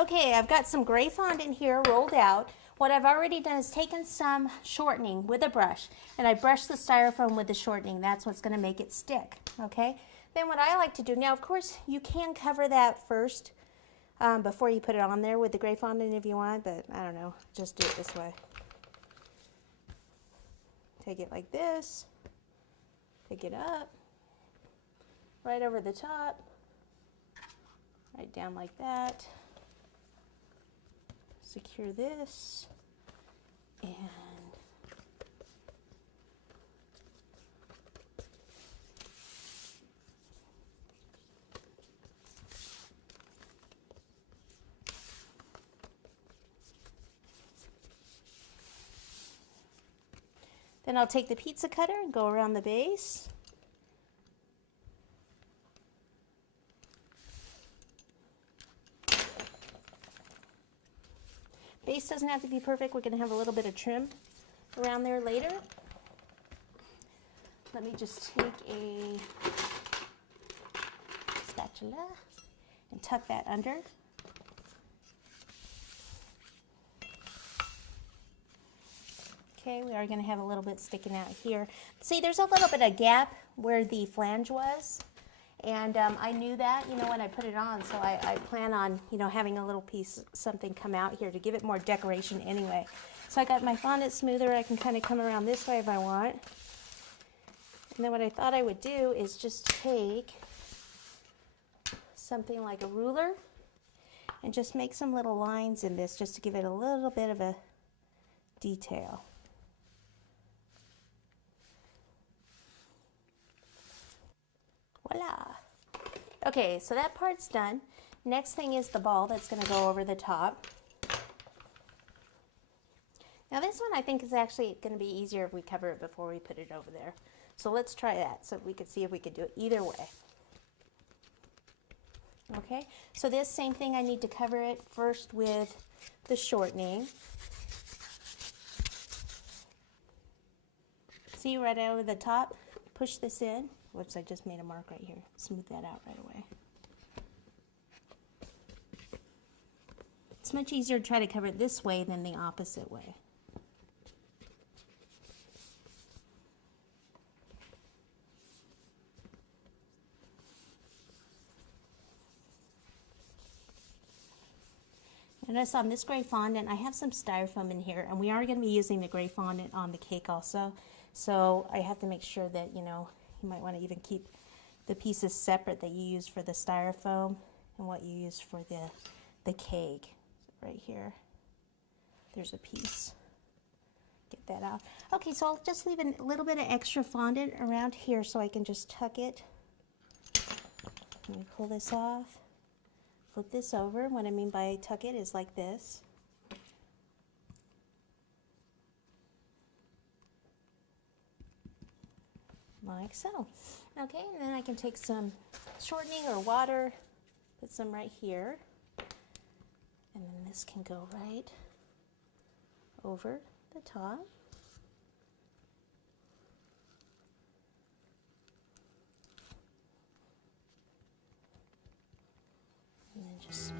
Okay, I've got some gray fondant here rolled out. What I've already done is taken some shortening with a brush, and I brushed the styrofoam with the shortening. That's what's going to make it stick, okay? Then what I like to do, now of course you can cover that first before you put it on there with the gray fondant if you want, but I don't know, just do it this way. Take it like this, pick it up, right over the top, right down like that. Secure this, and then I'll take the pizza cutter and go around the base. Base doesn't have to be perfect. We're going to have a little bit of trim around there later. Let me just take a spatula and tuck that under. Okay, we are going to have a little bit sticking out here. See, there's a little bit of gap where the flange was. And I knew that, you know, when I put it on, so I plan on, you know, having a little piece, something come out here to give it more decoration anyway. So I got my fondant smoother. I can kind of come around this way if I want. And then what I thought I would do is just take something like a ruler and just make some little lines in this just to give it a little bit of a detail. Voila. Okay, so that part's done. Next thing is the ball that's going to go over the top. Now this one I think is actually going to be easier if we cover it before we put it over there. So let's try that so we could see if we could do it either way. Okay, so this same thing, I need to cover it first with the shortening. See right over the top, push this in. Whoops, I just made a mark right here. Smooth that out right away. It's much easier to try to cover it this way than the opposite way. Notice on this gray fondant, I have some styrofoam in here, and we are going to be using the gray fondant on the cake also. So I have to make sure that, you know, you might want to even keep the pieces separate that you use for the styrofoam and what you use for the cake. So right here, there's a piece. Get that out. Okay, so I'll just leave a little bit of extra fondant around here so I can just tuck it. Let me pull this off. Flip this over. What I mean by tuck it is like this. Like so. Okay, and then I can take some shortening or water, put some right here, and then this can go right over the top. And then just